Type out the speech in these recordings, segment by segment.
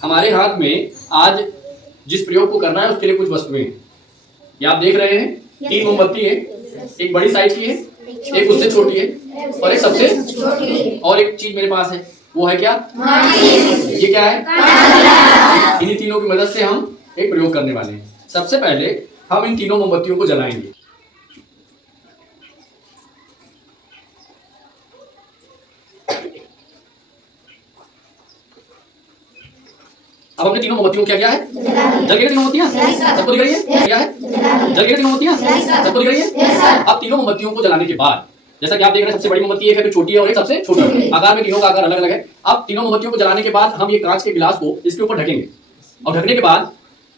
हमारे हाथ में आज जिस प्रयोग को करना है उसके लिए कुछ वस्तुएं हैं। ये आप देख रहे हैं, 3 मोमबत्ती है, एक बड़ी साइज की है, एक उससे छोटी है और एक सबसे छोटी। और एक चीज मेरे पास है, वो है क्या? ये क्या है? इन्हीं तीनों की मदद से हम एक प्रयोग करने वाले हैं। सबसे पहले हम इन तीनों मोमबत्तियों को जलाएंगे। अब हमने तीनों मोमबत्तियों को क्या है? जल गई तीनों मोमबत्तियां? सबको दिख रही है? क्या है? जल गई तीनों मोमबत्तियां? सबको दिख रही है? अब तीनों मोमबत्तियों को जलाने के बाद, जैसा कि आप देख रहे हैं, सबसे बड़ी मोमबत्ती एक है, फिर छोटी है और एक सबसे छोटी है। आकार में तीनों का आकार अलग अलग है। अब तीनों मोमबत्तियों को जलाने के बाद हम ये कांच के गिलास को इसके ऊपर ढकेंगे और ढकने के बाद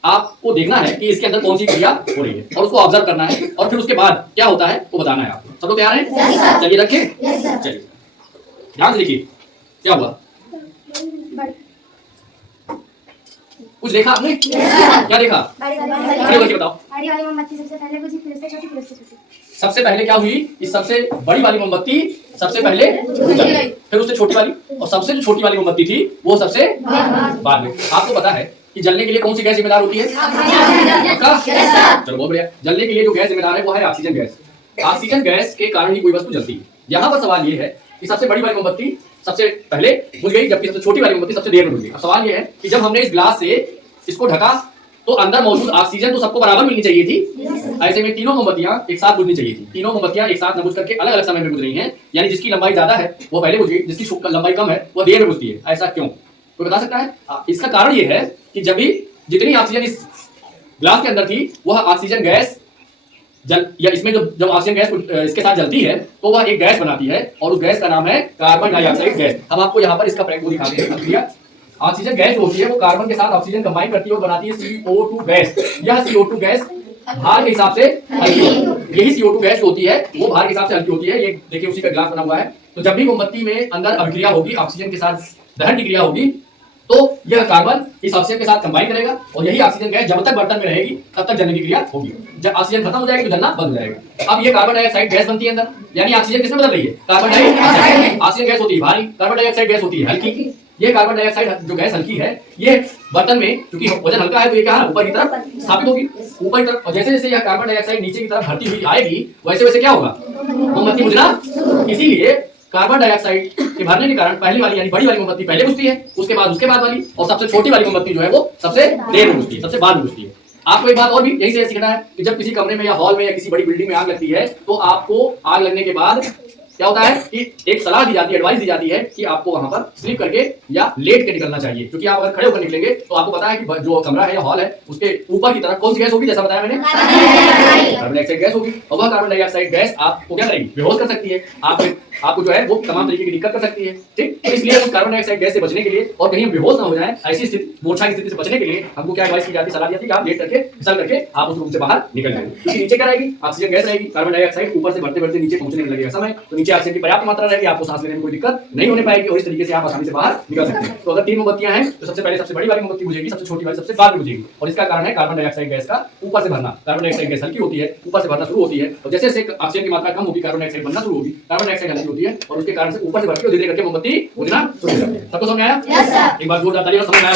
आपको देखना है कि इसके अंदर कौन सी क्रिया हो रही है और उसको ऑब्जर्व करना है और फिर उसके बाद क्या होता है वो बताना है आपको। सब लोग तैयार हैं? चलिए रखें। चलिए ध्यान से देखिए क्या हुआ। कुछ देखा आपने? क्या देखा? खड़े होकर बताओ। सबसे पहले क्या हुई? इस सबसे बड़ी वाली मोमबत्ती सबसे पहले जली, फिर उससे छोटी वाली, और सबसे जो छोटी वाली मोमबत्ती थी वो सबसे बाद में। आपको पता है कि जलने के लिए कौन सी गैस जिम्मेदार होती है? चलो बहुत बढ़िया। जलने के लिए जो गैस जिम्मेदार है वो है ऑक्सीजन गैस। ऑक्सीजन गैस के कारण ही कोई वस्तु जलती है। यहाँ पर सवाल ये है कि सबसे बड़ी वाली मोमबत्ती सबसे पहले बुझ गई, जबकि सबसे छोटी वाली मोमबत्ती सबसे देर में बुझ गई। अब सवाल ये है कि जब हमने इस ग्लास से इसको ढका तो अंदर मौजूद ऑक्सीजन तो सबको बराबर मिलनी चाहिए थी। ऐसे में तीनों मोमबत्तियां एक साथ बुझनी चाहिए थी। तीनों मोमबत्तियां एक साथ न बुझ करके अलग अलग समय में बुझ रही हैं, यानी जिसकी लंबाई ज्यादा है वो पहले बुझ गई, जिसकी लंबाई कम है वो देर में बुझती है। ऐसा क्यों? कोई बता सकता है? इसका कारण ये है कि जब भी जितनी ऑक्सीजन इस ग्लास के अंदर थी वह ऑक्सीजन गैस या इसमें जब ऑक्सीजन गैस इसके साथ जलती है तो वह एक गैस बनाती है और उस गैस का नाम है कार्बन डाइऑक्साइड गैस। हम आपको यहाँ पर इसका प्रयोग दिखाते हैं। ऑक्सीजन गैस जो होती है वो कार्बन के साथ ऑक्सीजन कंबाइन करती है और बनाती है CO2 गैस। यह CO2 गैस भार के हिसाब से हल्की होती है। यही CO2 गैस जो होती है वो भार के हिसाब से हल्की होती है। ये देखिए उसी का ग्लास बना हुआ है। तो जब भी मोमबत्ती में अंदर अभिक्रिया होगी, ऑक्सीजन के साथ दहन की क्रिया होगी, तो यह कार्बन इस ऑक्सीजन के साथ कंबाइन करेगा और यही ऑक्सीजन गैस जब तक बर्तन में रहेगी तब तक जलने की क्रिया होगी। जब ऑक्सीजन खत्म हो जाएगी तो जलना बंद हो जाएगा। अब ये कार्बन डाइऑक्साइड गैस बनती है अंदर, यानी ऑक्सीजन किसमें बदल रही है? Carbon dioxide. ऑक्सीजन गैस होती है भारी, कार्बन डाइऑक्साइड गैस होती है हल्की। ये कार्बन डाइऑक्साइड जो गैस हल्की है, ये बर्तन में क्योंकि वजन हल्का है तो ये क्या है? ऊपर की तरफ स्थापित होगी, ऊपर की तरफ। और जैसे जैसे यह कार्बन डाइऑक्साइड नीचे की तरफ भरती हुई आएगी वैसे वैसे क्या होगा? मोमबत्ती बुझना। इसीलिए कार्बन डाइऑक्साइड के भरने के कारण पहली वाली यानी बड़ी वाली मोमबत्ती पहले बुझती है, उसके बाद वाली, और सबसे छोटी वाली मोमबत्ती जो है वो सबसे देर में बुझती है, सबसे बाद में बुझती है। आपको एक बात और भी यही से सीखना है कि जब किसी कमरे में या हॉल में या किसी बड़ी बिल्डिंग में आग लगती है तो आपको आग लगने के बाद क्या होता है कि एक सलाह दी जाती है, एडवाइस दी जाती है कि आपको वहां पर स्लीप करके या लेट के निकलना चाहिए। क्योंकि आप अगर खड़े होकर निकलेंगे तो आपको पता है कि जो कमरा है या हॉल है उसके ऊपर की तरफ कौन सी गैस होगी? जैसा बताया मैंने, कार्बन डाइऑक्साइड गैस होगी। और वह कार्बन डाइऑक्साइड गैस आपको क्या करेगी? बेहोश कर सकती है, आपको जो है वो तमाम तरीके की दिक्कत कर सकती है। ठीक, तो इसलिए उस कार्बन डाइऑक्साइड गैस से बचने के लिए और कहीं हम बेहोश ना हो जाए, ऐसी स्थिति मूर्छा की स्थिति से बचने के लिए हमको क्या एडवाइस की जाती है, सलाह दी जाती है कि आप लेट करके फिसल करके आप उस रूम से बाहर निकल जाएंगे। क्योंकि नीचे क्या रहेगी? ऑक्सीजन गैस रहेगी। कार्बन डाइऑक्साइड ऊपर से बढ़ते बढ़ते नीचे पहुंचने लगेगा समय, तो नीचे ऑक्सीजन की पर्याप्त मात्रा रहेगी, आपको सांस लेने में कोई दिक्कत नहीं होने पाएगी और इस तरीके से आप आसानी से बाहर निकल सकते हैं। तो अगर 3 मोमबत्तियां हैं तो सबसे पहले सबसे बड़ी वाली मोमबत्ती बुझेगी, सबसे छोटी वाली सबसे बाद में बुझेगी। और इसका कारण है कार्बन डाइऑक्साइड गैस का ऊपर से भरना। कार्बन डाइऑक्साइड गैस हल्की होती है, ऊपर से भरना शुरू होती है और जैसे जैसे ऑक्सीजन की मात्रा कम होगी कार्बन डाइऑक्साइड बनना शुरू होगी। कार्बन डाइऑक्साइड हल्की होती है और उसके कारण से ऊपर से भरती है और धीरे करके मोमबत्ती बुझना शुरू हो जाती है। सबको समझ में आया? एक बार जोरदार ताली और समझ में आया?